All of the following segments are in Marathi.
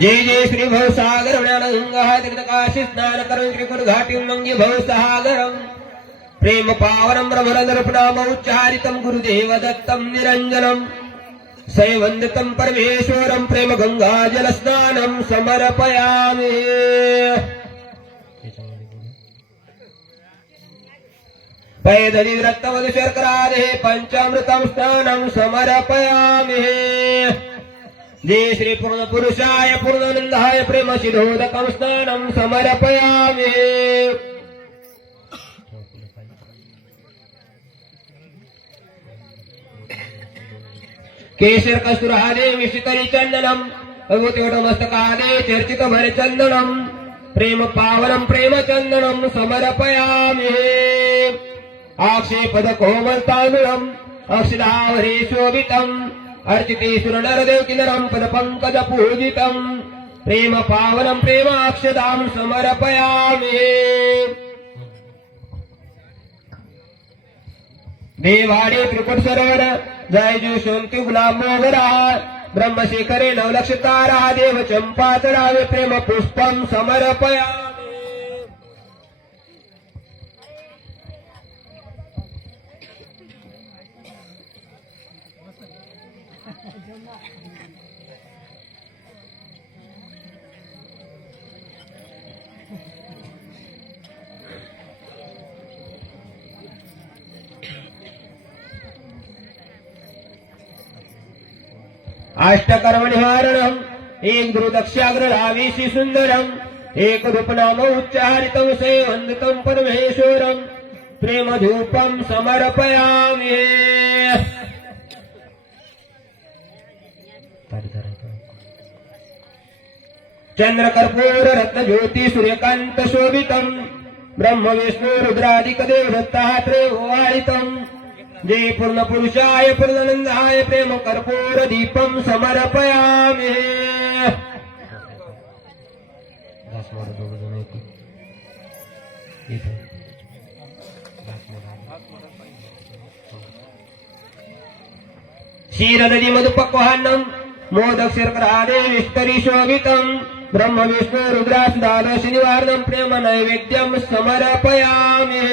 जय जय श्री भवसागर ज्ञानगंगा तीर्थकाशी स्नान करून श्री गुरुघाटी उल्लंघी भवसागरम प्रेम पावनं ब्रह्मरदर्पणाम उच्चारितं गुरुदेव दत्तं निरञ्जनम् सैवन्दितं परमेश्वरं प्रेम गंगा जलस्नानं समर्पयामि पैदली रक्तवद शर्करादे पञ्चामृतं स्नानं समर्पयामि जय श्री पूर्ण पुरुषाय पूर्णानंदाय प्रेम समर्पयामि। केशर कस्तुरादे विशितरी चंदनम मस्तकादे चर्चित चंदनम प्रेम पावनम प्रेम चंदनम समर्पयामि। आक्षेपद कोमल तांदुळम अक्षिधावरे शोभितम अर्चिते सुर नर देव किदरम् पूजितम् प्रेम पावनम् प्रेमाक्षताम् समर्पयामि। देवाडे देवाडी त्रिपुरसरोड जयजुषोन्त्युग्ला मोहरा ब्रह्मशेखरेण लक्षतारः देव चम्पातराय प्रेम पुष्पम् समर्पया। అష్టకర్మనిహారణం ఏంద్రు దక్షాగ్రరావేశి సుందరం ఏకరూపనామ ఉచ్చారితం సేవందితం పరమేశ్వరం ప్రేమధూపం సమర్పయామి. ચંદ્રકર્પૂર રત્નજ્યોતિ સૂર્યકાંત શોભિતમ બ્રહ્મ વિષ્ણુ રુદ્રાદિક દેવદત્તાત્રેવાળિતમ જે પૂર્ણ પુરુષાય પૂર્ણનંદાય પ્રેમ કર્પૂર દીપમ સમર્પયામે ક્ષીરદધિ મધુપક્વાન્નમ મોદક શિરકરાદે વિસ્તરી શોભિતમ ब्रह्म विष्णु ब्रह्मविष्णुरुग्रा सुनिवारणम् प्रेम नैवेद्यम् समर्पयामहे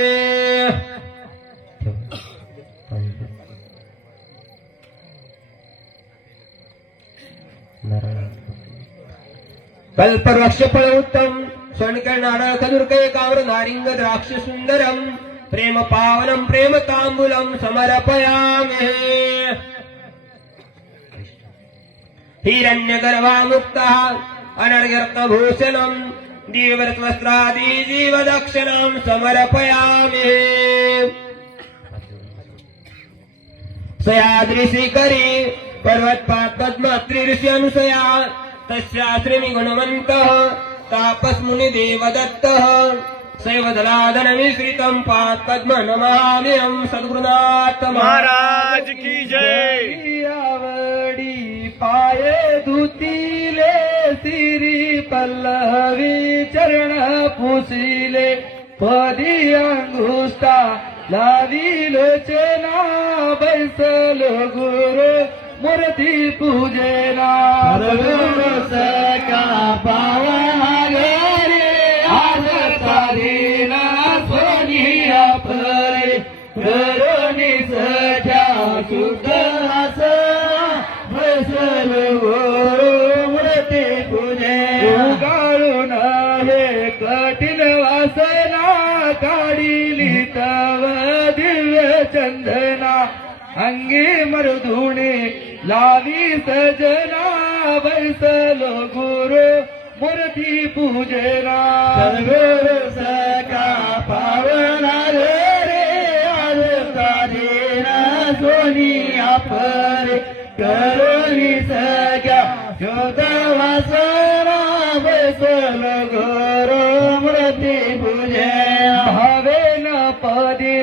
कल्पवृक्षफ उक्तम् स्वर्णकर्णानाथ दुर्गे कामृ नारिङ्ग द्राक्ष सुन्दरम् प्रेम पावनम् प्रेम ताम्बूलम् समर्पयामिह हिरण्यगर्वाङ्क्तः अनर्गर्क भूषणम दीवरत वस्त्रादी जीव दक्षिणम समर्पयामि। सयाद्री श्रीकरी पर्वतपात पद्मात्री ऋषी अनुसया तस्याश्रिमी गुणवन्तः तापस्मुनि देवदत्तः सैवदलादन मिश्रितं पात् पद्म नमाम्यहं सद्गुरुनाथ महाराज की जय। आवडी पाये धुतीले सिरी पल्लवी चरण पुसिले पदी अंगुष्टा लाविल लोचना बैसल गुरु मूर्ती पूजेना। सका पावना घरे आज तारीना सोनिया फरे करुणी सठ्या अंगी मरुधुणे लावी सजना बैसलो गुरु मूर्ती पूजेना गुरु सका पावना रे सोनिया फरे करुणी सग्या शोध वासना बैसल गुरु मूर्ती पूजे हवे न पदी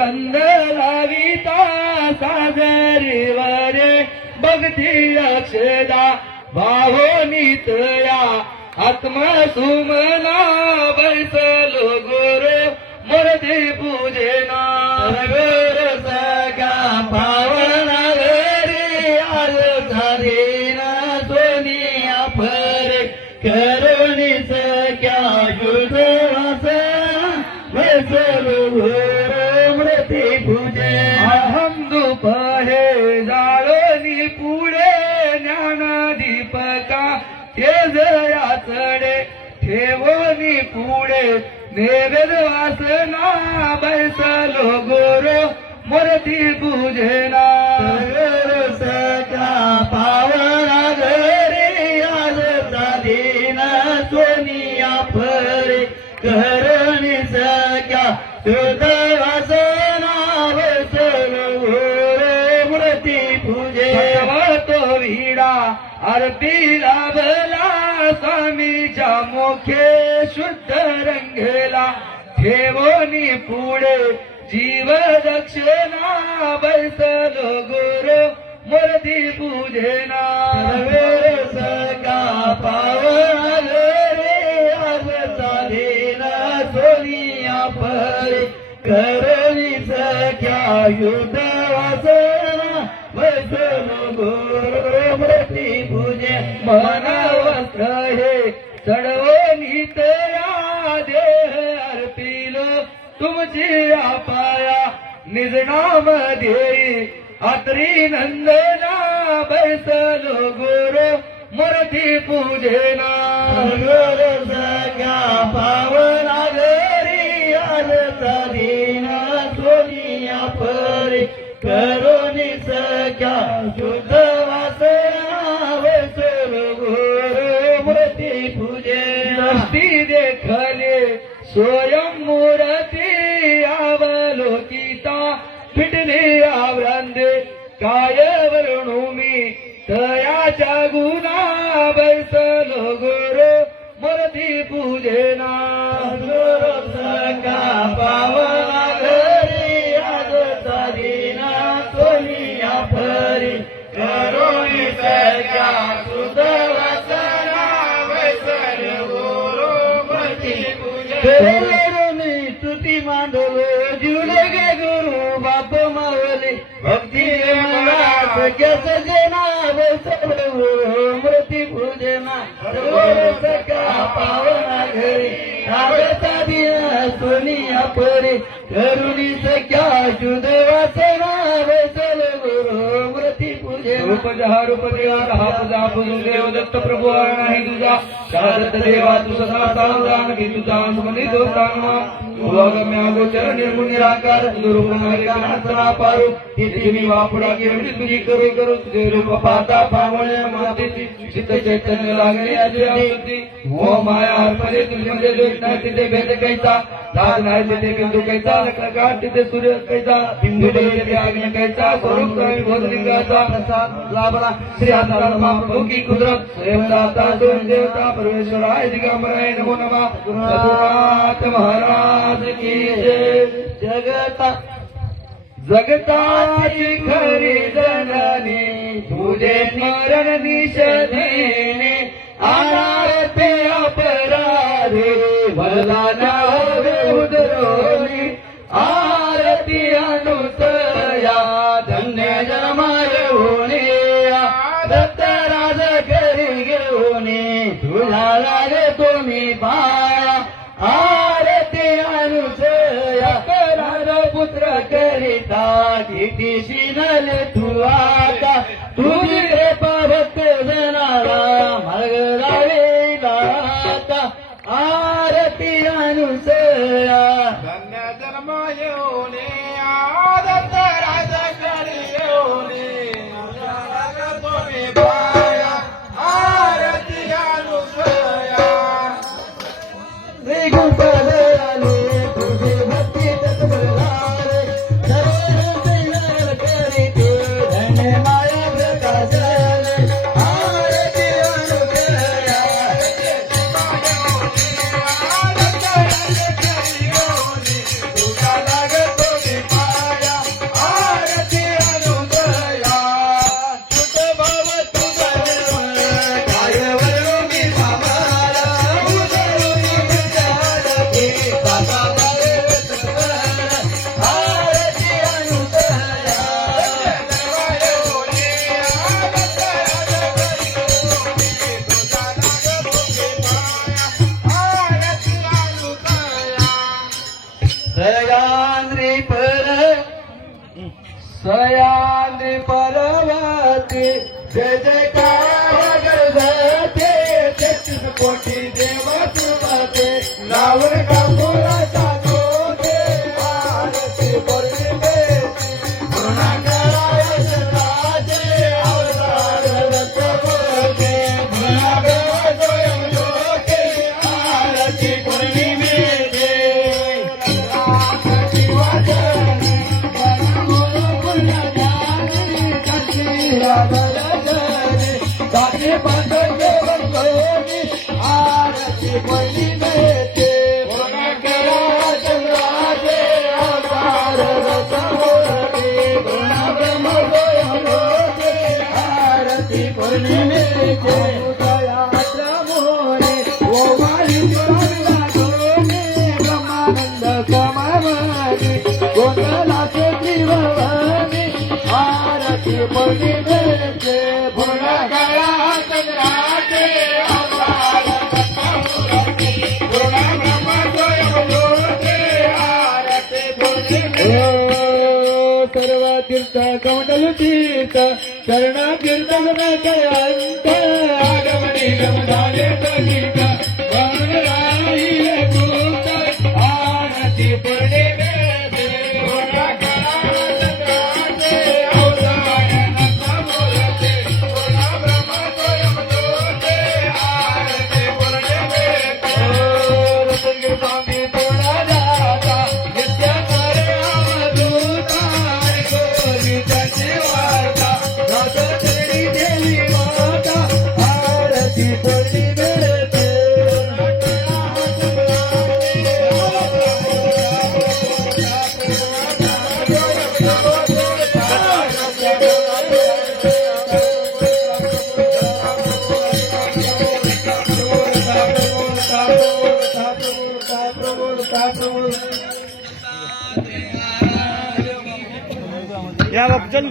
गंध भक्ती तया भावनितया आत्मसुमना बैसलो गुरु मूर्ती पूजेना गुरु सगा भावना रे आज धरीना सोनिया फर करुणी नैवेद वासना बैसलो गोरो मूर्ती पूजना पावना घरी आज दिन सोनिया फरे। करणी सख्या वासना बैसलो गोरो मूर्ती पूजे। तो विडा आरती लाभला स्वामीच्या मुखे शुद्ध रंगला ठेवणी पुढे जीव दक्षिणा बैसलो गुरु मूर्ती पूजेना. सका पावना रे आज साधेना सोनिया परे. करली सख्या युद्ध वासना बैसलो गुरु मूर्ती पूजे. मना हरी नंदना बैसलो गुरु मूर्ती पूजेना गुरु सख्या पावना घरी आज साधीना सोनिया परी करुणी सख्या शुद्ध बैसलो गुरु मूर्ती पूजेना सका पावना घरी आज साधीना सोनिया फरी करुणी सख्या सुध वासना वैसल गुरु मूर्ती पूजे. तुती मांडलो जुले गे गुरु बाप मावले. भक्ती मला सख्याच जेना बैसल गुरु मूर्ती पूजेना गुरु सका पावना घरी रागता दिन सोनिया परी करुणी सख्या गुरु मूर्ती पूजे रूप जहा रूप देवा हा पूजा पूजून देव दत्त प्रभू नाही तुझा. शादत देवा तू सदा निर्गुण निराकार पारू। तिथे मी वापडा तुझी करू करू तुझे रूप चित्त चैतन्य हो माया अर्पणे तुझ्यामध्ये दोष नाही तिथे भेद कैसा। नाही तिथे बिंदू कैसा तिथे सूर्य कैसा। बिंदू तिथे कैसा स्वरूप स्वामी भोजलिंगाचा प्रसाद लाभला श्री आत्मा की कुदरत। दोन देवता सर्वेश्वराय दिगंबराय नमो नमः। सद्गुरुनाथ महाराज की जय। जगता जगताची खरी जननी तुझे स्मरण निषधीने आरते अपराधे भला नावे उदरोली तू आता तुझी कृपा भक्त जनाला मार्ग लावेला आता आरती अनुसया जयकार कोटी देवा तुमाचे नावर का Amen. सकल तीर्थ शरणा कीर्तन अंत आगमनी गमदाने प्रसिद्ध यहाँ बाप चल